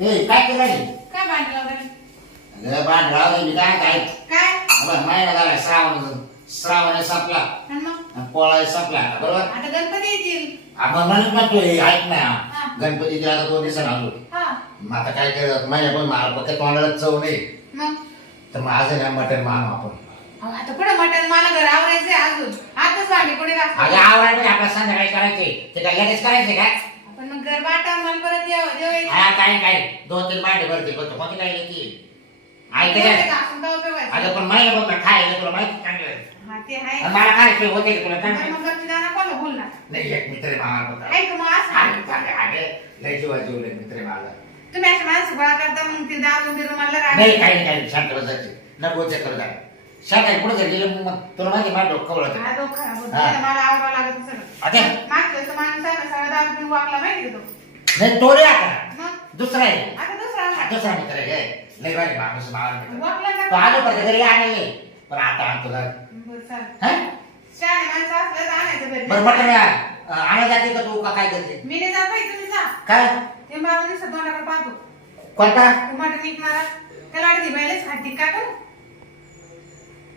ए काय केलं रे? काय भांडलं वगैरे? अगं बाण राहू दे काय काय काय? अबा महिना झाला श्रावण श्रावण संपला. आणि मग? आणि पोळा आहे संपला बरोबर? आता गणपती येतील. आपण म्हणत हे ऐक ना. हा. गणपतीच्या आता दोन दिवसांनी आलो. हा. मग आता काय केलं महिना पण मला फक्त तोंडाला चव नाही. मग? तर मग आज आहे ना मटण मानू आपण. अहो, आता कुठं मटण? मला घर आवरायचंय अजून. आताच भांडी कुठे अगं घासतो आवड नाही. आपल्याला संध्याकाळी करायचे ते काय लगेच करायचे काय? मग घर बाटा मला परत यावं जेवायचं. हा काय काय? दोन तीन भांडे भरते पण कोणती काय येते ऐक काय? घासून का उपयोग व्हायचा? अगं पण महिना बघ ना खायला तुला माहिती चांगलं आहे. हा ते आहे. आणि मला काय होते होते का तुला पण चांगलं? मग गपची जाणार कोण बोलणार नाही एक मित्र आहे मामा होता ऐक मग असं? लय जीवा जीवले मित्र आहे माझा. तुम्ही अशी माणसं गोळा करता मग ते दारू बिरू मला राग काही नाही काही नाही, शांत बसायचे. नको ते करू काय शांत पुढे जर गेलं मग तुला माहिती माझं डोकं कवळत हा डोकं खराब होतं. हा. मला आवरावं लागत आता? सगळं मागच्या वेळेस माणूस आहे ना सगळा दारू पिऊन वागला माहिती का तो नाही तो रे आता मग दुसरा आहे आता दुसरा आला. दुसरा मित्र आहे लय भारी माणूस मावा मित्र वागला तो का? आलो पण घरी आणले पण आता आणतो घर बरं, चालेल. हा शहाणे माणसं असलं तर आणायचं घरी. बरं मटण आणा जाते का तू का काय करते मी नाही जात बाई, तुम्ही जा. काय ते मला नुसतं तोंडाकडे पाहतो. कोणता ते मटण विकणारा, त्याला अर्धी बैलच खाती का गं?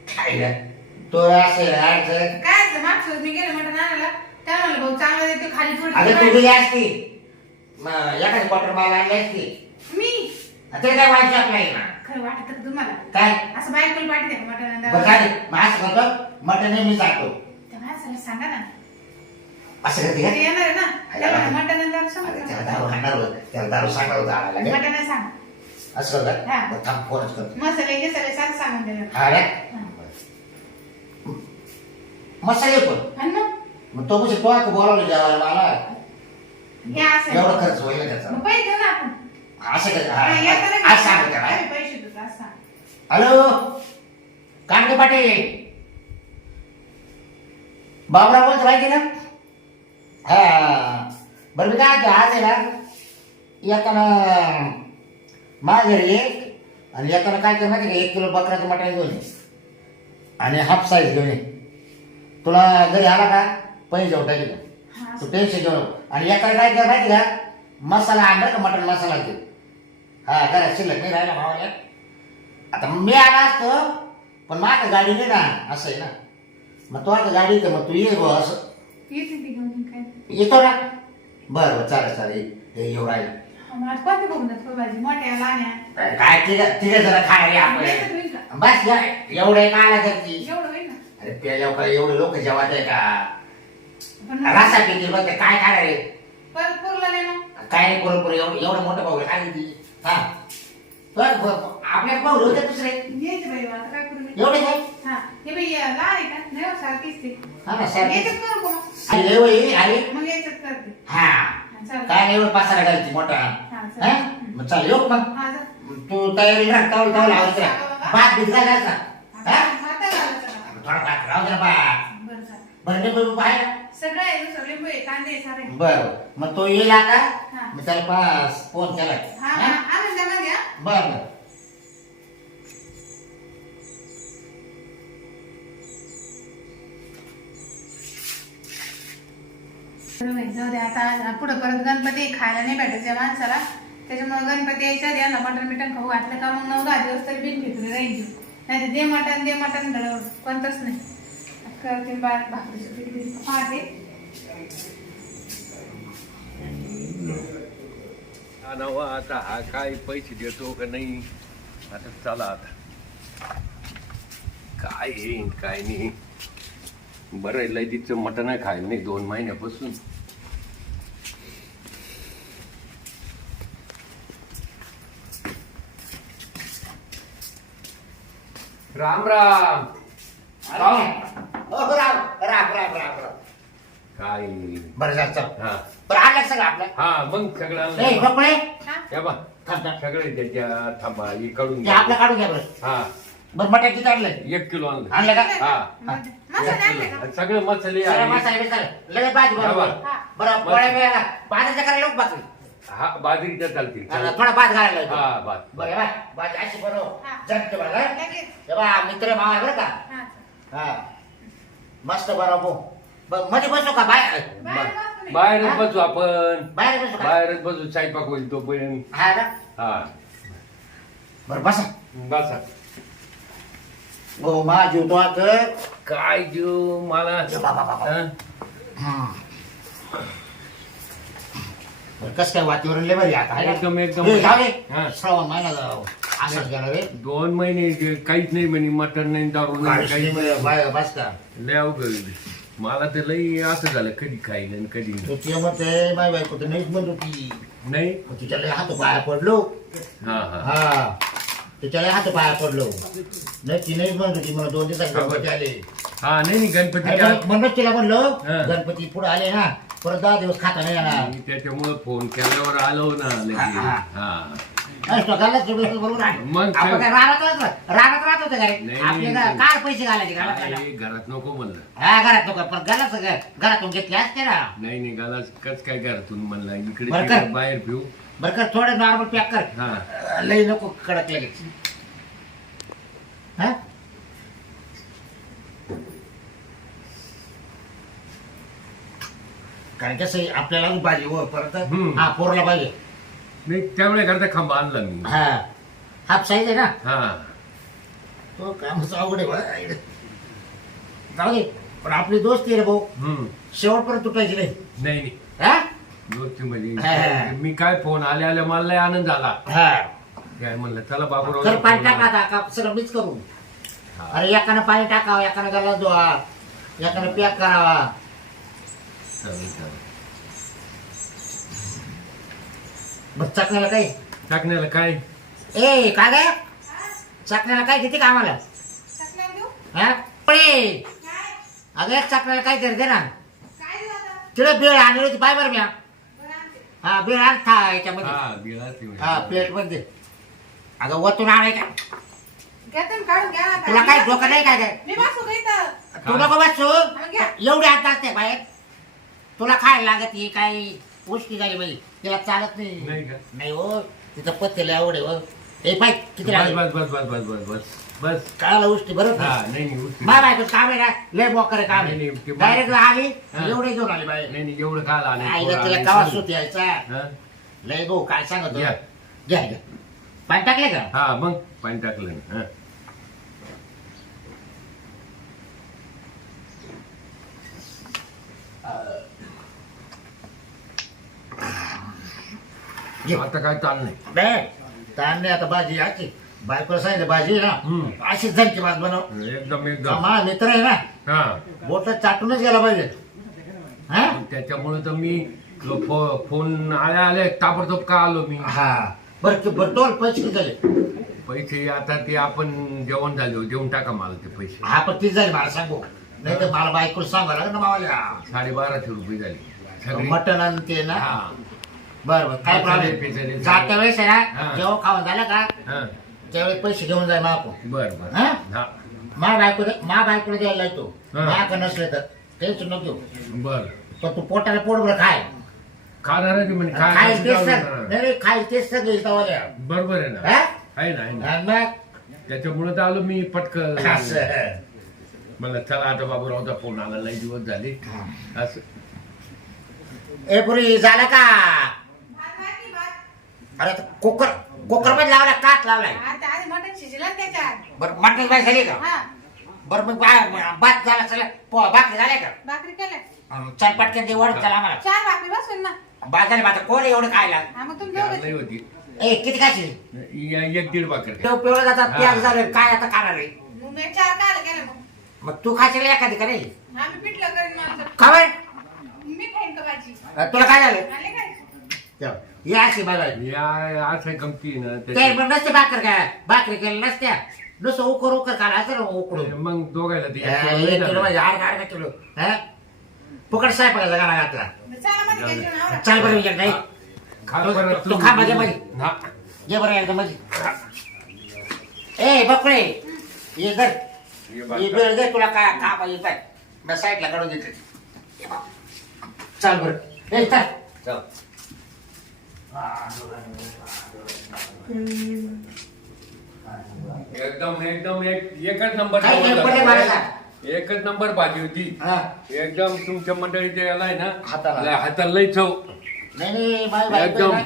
काय रे? तो असं अडचण काय असतं, मागच्या वेळेस मी गेले मटण आणायला, त्या म्हणलं, भाऊ चांगलं देतो, खाली अगं तू थोडी गेली असती. मग एखादी क्वार्टर मला आणली असती. मी? ते काय वाईट आपला ना? खरं वाटत का तुम्हाला. काय? असं बायकोला पाठी द्या मटण बरं मग असं करतो. मटण जातो त्या सांगा ना. असं करते ते का येणार आहे ना. त्याला म्हणा, मटण आणायला अरे सांगा. त्याला दारू हाणणार होतं. त्याला दारू सांगणार होतं आणायला काय? मटण सांग असं करत हा. थांब फोनच करतो. मसाले गिसाले सांग सांगून द्या हा रे. हा. मसाले पण. मग तो म्हणजे तो आता बोलावलं जेवायला मला. हे असं. एवढा खर्च होईल त्याचा. मग पैसे देऊ ना आपण. असं कर हा, येताना पैसे देतो असं सांग. हॅलो? कांदे पाटील बाबराव बोलतो माहिती ना? हा. बरं मी काय म्हणतो, आज आहे ना येताना माझ्या घरी एक आणि येताना काय कर माहिती का? एक किलो बकऱ्याचं मटण घेऊन ये. आणि हाफ साईज घेऊन ये. तुला घरी आला का? पैसे जाऊ टाकी तू टेन्शन घेऊ नको. आणि येताना काय कर माहिती का? मसाला आणला का मटण मसाला घे हा करा शिल्लक नाही राहिला भावाला. आता मी आला असतो पण माझ्या गाडी नाही ना. असं आहे ना. मग तो आता गाडी तर मग तू ये बुवा असं. येते ती घेऊन ये काय येतो ना. बरं बरं चालेल चालेल. हे येऊ राहील. मला कोणते बघून जात? भाजी मोठ्या लहान्या. काय तिघ तिघ जरा आपण. का? बस एवढे का आला करती एवढं? अरे प्यायल्यावर काय एवढे लोक जेवत आहे का? पण मग रसा पितील बघ ते काय खाणार आहे? परत पुरलं नाही मग काय नाही पुरं एवढं एवढं मोठं पाहू काय ती हा. बरं, बरं, आपल्या पाहू होते दुसरे? यायचे बाई आता काय करू मी? एवढे काय? हा. हे बाई या, लहान आहे का? नाही हो, सारखीच ते. हा ना सर याच्यात करू का मग? अरे वही अरे. मग याच्यात करते. हा. हा, चालेल. काय नाही एवढं पसारा घालची मोठा. हा, हा. मग चालेल येऊ का मग. हा, जा. तू तयारी राह तावल तावल आवडत भात भीत घालायचा हा, हा आता घालायचं का? थोडा भात राहू दे भात बरं चालेल. बरं लिंबू बाहेर सगळं आहे लिंबू आहे कांदे आहे, सारे. आहे. बरं. मग तो येईल आता? हा. मी त्याला पास फोन केला हा हा? द्या हा. बरं बरं. बरं बाई, जाऊ दे आता पुढं परत गणपती खायला नाही भेटायचं माणसाला. त्याच्यामुळे गणपती यायच्या आधी यांना मटण बिटन खाऊ घातलं का? मग नऊ दहा दिवस तरी बिन घेतली राहील जीव नाही दे मटण दे मटण धडवड कोणतंच नाही. करते बा भाकरीची नवा आता. हा काय पैसे देतो का नाही? आता चला आता. काय येईन काय नाही. बरं लय तिचं मटण आहे खायला नाही. दोन महिन्यापासून. राम राम. अरे, हो, राम राम राम राम राम. काय? बरं जा चल. हा. बरं आलं सगळं आपलं. हा मग सगळं ए आणलं. हा. या बा थांब. सगळे त्याच्या थांबा काढून ते घ्या. आपलं काढून घ्या बरं. हा. बरं मटण किती आणलंय. एक किलो आणलं. आणलं का? हा. मसाले आणले का? सगळे मसाले सगळं. मसाले बिसाले. लगेच भाजी हा, बरोबर बरं. हा. बरं पोळ्या मिळाला भाजीचं करायला लोक बाकी. हा बाजरीच्या चालतील. थोडा भात घालायला येतो. हा भात बरं भाजी अशी बरोबर हा. जमते बरं हं? लगेच. हे बा मित्र मावा बरं का? हा. हा. मस्त बरोबर ब- मध्ये बसू का? बाहेर. बाहेर बस तुम्ही. बाहेरच हा? बसू आपण. बाहेर बसू का? बाहेरच बसू. स्वयंपाक होईल तोपर्यंत. हा ना? हा. बरं बसा. बसा. हो मा जीव तो आता काय जीव मला. हा? कस काय वातावरण लय भारी आता आहे ना? एकदम- एकदम. ए, जाऊ दे. हा. श्रावण महिना जाऊ. असंच गेला रे दोन महिने जे काहीच नाही म्हणे मटण नाही दारू नाही काहीच काहीच नाही नाही बाय, बस का लय अवघड मला तर लई असं झालं कधी खाईल आणि कधी नाही. तो ते म्हणते माय बायको तर नाहीच म्हणत होती नाही मग तिच्या लय हात पाया पडलो हा हा हा तिच्या लय हात पाया पडलो नाही ती नाहीच म्हणत होती मला दोन दिवसात गणपती आले हा नाही नाही गणपती म्हणूनच तिला म्हणलो हा. गणपती पुढे आले ना परत दहा दिवस खाता नाही येणार. मी त्याच्यामुळे फोन केल्यावर आलो ना लगेच. हा, हा. बरोबर आहे. मग आपण काय? काय राहत राहत राहत होते का रे? नाही, आपले नाही, काय पैसे घालायचे. काय घरात नको म्हणलं. हा घरात नको पण घालाच घरातून घेतले असते ना. नाही कच काय घरातून म्हणला? इकडे बरं तिकडे कर. बाहेर पिऊ. बरं का थोडं नॉर्मल पॅक कर. हा. लई नको कडक लगेच. हा? कारण कसं आहे, आपल्याला पाहिजे व परत हम्म. हा पोरला पाहिजे. नाही त्यामुळे करता खांबा आणला मी. हा. हाफ साईज आहे ना? हा. तो कामच अवघड आहे बा. जाऊ दे पण आपली दोस्ती आहे रे भाऊ. हम्म. शेवटपर्यंत तुटायची नाही. नाही नाही. हा? दोस्ती हा. म्हणजे मी काय फोन आले आले मला लय आनंद झाला. हा. काय म्हणलं चला बाबूराव तर पाणी टाका आता का सगळं मीच करू अरे एकानं पाणी टाकावं एकानं त्याला धुवा. एकानं पॅक करावा. बस चकण्याला काही टाकण्याला काय ए काय काय चकण्याला काय किती कामाला? हा पळे काय? अगं एक चकण्याला काय तरी दे ना काय? तिला बेळ आणली होती पाय बरं मी बरं आणते. हा बेळ आण था याच्यामध्ये हा बिळाच म्हणजे. हा प्लेटमध्ये अगं वतून घ्या आता. तुला काय डोकं नाही काय काय मी बसू का इथं? तू नको बसू. एवढी हात असते बाहेर तुला खायला लागत ही काही गोष्टी झाली बाई. तिला चालत नाही. नाही का? नाही हो. तिथं पत्ते आवड आहे हो. ए पाय किती बस लागले? बस बस बस बस बस बस. बस. कळाला गोष्टी बरं हा नाही नाही काम आहे ना लय मोकर काम नाही, नाही, ते आहे बरं. डायरेक्ट आली हा. एवढे घेऊन आली बाई. नाही नाही एवढं काय आलं आईला तिला कावा सुत यायचा? हा? लय गो काय सांगत? घ्या. घ्या घ्या. पाणी टाकले का? हा मग पाणी टाकलं ना हा. घे. आता काय नाही. नाही ताण नाही आता भाजी याची बायकोला सांगितलं भाजी आहे हम्म. ना अशीच झणकी भात बनव. एकदम एकदम. मा मित्र आहे ना हा. बोट चाटूनच गेला पाहिजे. हा? त्याच्यामुळे तर मी फो- फोन आल्या आल्या ताबडतोब का आलो मी? हा. बरं बरं तोल पैसे किती झाले? पैसे आता ते आपण जेवण झाले देऊन टाका मला ते पैसे. हा पण तीच झाले मला सांगू. नाही तर मला बायकोला सांगा लागेल ना मावाल्या साडेबाराशे रुपये झाले. सगळे. मटण आणि ते ना? हा. बरं बरं काय प्रॉब्लेम. जात्या वेळेस आहे ना हा. जेव्हा खाऊन झालं का हा. त्यावेळेस पैसे घेऊन जाय माको बर बर. हा? हा. मा बायको मा बायकोला द्यायला येतो हा. माक नसले तर टेन्शन नको बर. पण तू पोटाला पोटभर खाय. खाणार आहे म्हणजे खायला तेच सग नाही. नाही, खायला तेच सगळे बरोबर आहे ना? हा? आहे ना आहे ना. आणि मग? त्याच्यामुळे तर आलो मी पटकन. असं. मला चला आता बाबूरावचा फोन आला लई दिवस झाले. असं. ए पुरी झालं का. अरे आता कुकर कुकरमध्ये लावला काट लावलाय आता आधी मटण शिजलं ना त्याच्यात. बरं मटण बाय झाली का? हा. बरं मग बा- भात झाला चला पो भाकरी झाले का? भाकरी केल्या. अं, चार पटकन दे वडत चला आम्हाला. चार भाकरी बसून ना. झाले भात कोण एवढं खायला. हा मग तुम्ही नाही दोघं होती. ए किती खायची या- एक दीड भाकर पिवळं जातात. त्याग झाले काय आता खाणार आहे? मग मी चार काय केलं मग. मग तू खायची एखादी का नाही? आम्ही पिठलं करीन माणसं. खबर मी खाईन का भाजी? तुला काय झालं? काय तेव्हा, ये अशी मला या असं गमती ना ते त्याच्या- पण नसते भाकर काय भाकरी केल्या नसत्या. नुसतं उकर उकर खाला असं ना उकडून. मग दोघायला ते एक एक किलो नाही किलो झालं. म्हणजे अर्धा अर्धा किलो. हा? फुकट सायपाला गाणा घातला. चला घ्या जेवण आवरा. चल बरं विचार नाही. खा तो- बरं तो तू. खा माझ्या मध्ये. हा. ये बरं एकदम मध्ये ए बकळे. ये कर ये ये भाकर. बेळ दे तुला काय का पाहिजे पाय. मी साईडला काढून देते. चल बरं. ए चल. चल. एकदम एकदम एक एकच नंबर काय पडले. मला सांग. एकच नंबर भाजी होती हा. एकदम तुमच्या मंडळीच्या याला आहे ना हाताला. लय- हाताला लय चव नाही नाही माझी बायको आहे एकदम. ना,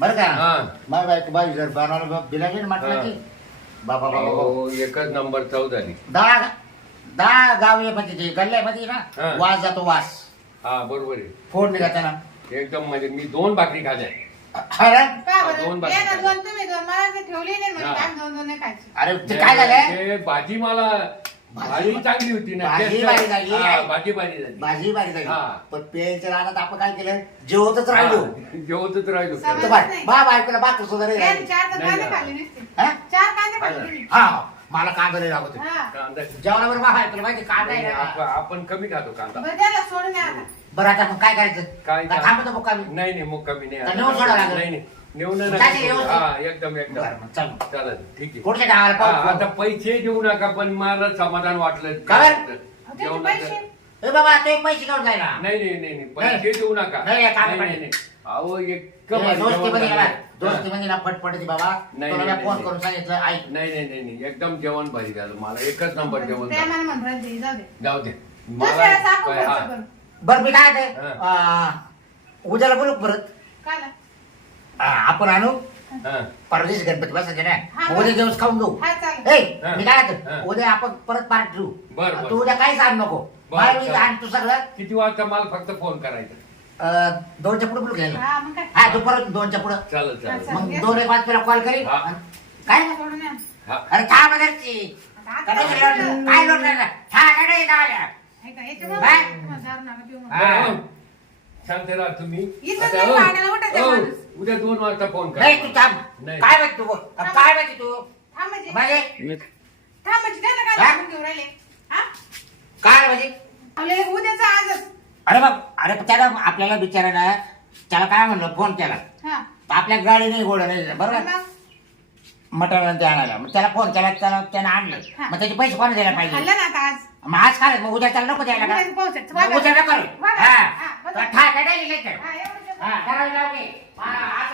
बरं का हा. मग बायको बाई जर बनवलं बिलागी हा. म्हटलं की बाबा बाबा बाबा. हो, एकच नंबर चव झाली दहा दहा गाव म्हणजे ते गल्ल्यामध्ये ना हा. वास जातो वास हा बरोबर आहे फोड निघाता ना एकदम म्हणजे मी दोन भाकरी खाल्ल्या अरे का बरं? दोन बाकी एक खायचे. दोन तुम्ही दोन मला ठेवली नाही हा. काय दोन दोन नाही खायची अरे ते काय झालं ते भाजी मला भाजी- चांगली होती ना भाजी टेस्ट- भारी झाली. हा, भाजी भाजी झाली भाजी बारी झाली हा. पण पेयच्या रानात आपण काय केलं जेवतच राहिलो हा, जेवतच राहिलो तर बाय बा बायकोला बाकर सुद्धा नाही यार, राहिली. चार तर नाही कांदे ना. खाल्ले नसते हा? चार कांदे हा. खाल्ले तुम्ही हा मला कांदा नाही लागत हा कांदा जेवणावर बा बायकोला माहिती कांदा आहे ना. आपण आपण कमी खातो कांदा बरं सोडून या आता बरं आता मग काय करायचं? काय का थांबतो मग कमी. नाही नाही मग कमी नाही. तर नेऊन सोडावं लागेल. नाही नाही. नेऊन काय नका ते सोडू. व्यवस्थित? हा एकदम बरं एकदम मग चल चालेल ठीक आहे. पुढच्या गावाला हा, पाहू आता पैसे देऊ नका पण मला समाधान वाटलं. का बरं? अहो, त्याचे जेवणाचं- पैसे. ए बाबा ते पैसे काढून जायला. नाही नाही नाही नाही. पैसे देऊ नका. नाही, नाही, काम नाही, नाही. नाही, नाही. अहो एक दोस्तीमध्ये गेला दोस्तीमध्ये ना फटफट ती बाबा. नाही, तुला नाही, मी फोन नाही. करून सांगितलं ऐक. नाही नाही नाही नाही. एकदम जेवण भारी झालं. मला एकच नंबर जेवण झालं. मला जाऊ दे. जाऊ खर्च हा. करू. बरं मी काय ते हा. उद्याला बोलू का परत? काय आपण आणू? हा. परदेश गणपती बसायचे हा, ना बरं. उद्या दिवस खाऊन घेऊ हा चालेल. ए हा. मी काय हा. म्हणतो, उद्या आपण परत पार्ट ठेवू बरं, बरं. तू उद्या काहीच आण नको. बरं, मला मी चालेल. आण तू सगळं. किती वाजता मला फक्त फोन करायचा? अं, दोनच्या पुढे बोलू घ्यायला हा मग काय? हा दुपार दोनच्या पुढे. चालेल चालेल. चालेल. मग दोन एक वाज तुला कॉल करीन. हा. काय? सोडून या. हा. अरे काय बघायची आता काय लोट- काय लोट? हा? तुम्हाला दारू नका पिऊ म्हणून. हा. तुम्ही. इथं आता, नाही हो. भांडायला उठायचं हो. माणूस. उद्या दोन वाजता फोन करा. नाही तू थांब. नाही. काय माहिती तू? काय माहिती तू? थांब म्हणजे. म्हणजे थांब म्हणजे काय ना काय हा? आपण घेऊन राहिले. हा? काय म्हणजे आपल्याला उद्याचा आजच. अरे बघ अरे त्याला आपल्याला बिचारायला त्याला काय म्हणलं फोन केला. हा. तर आपल्या गाडी नाही गोड नाही बरोबर मग मटण ते आणायला मग त्याला फोन केला त्याला त्यानं आणलं हा. मग त्याचे पैसे कोणी द्यायला पाहिजे खाल्लं ना आता आज मग आज काय मग उद्या त्याला नको द्यायला का उद्या पोहोचायचं. मग उद्या नको. हा हा, बघा. ठाक नाही लिहिलं हा, एवढं हा करायला लावली. हा, आज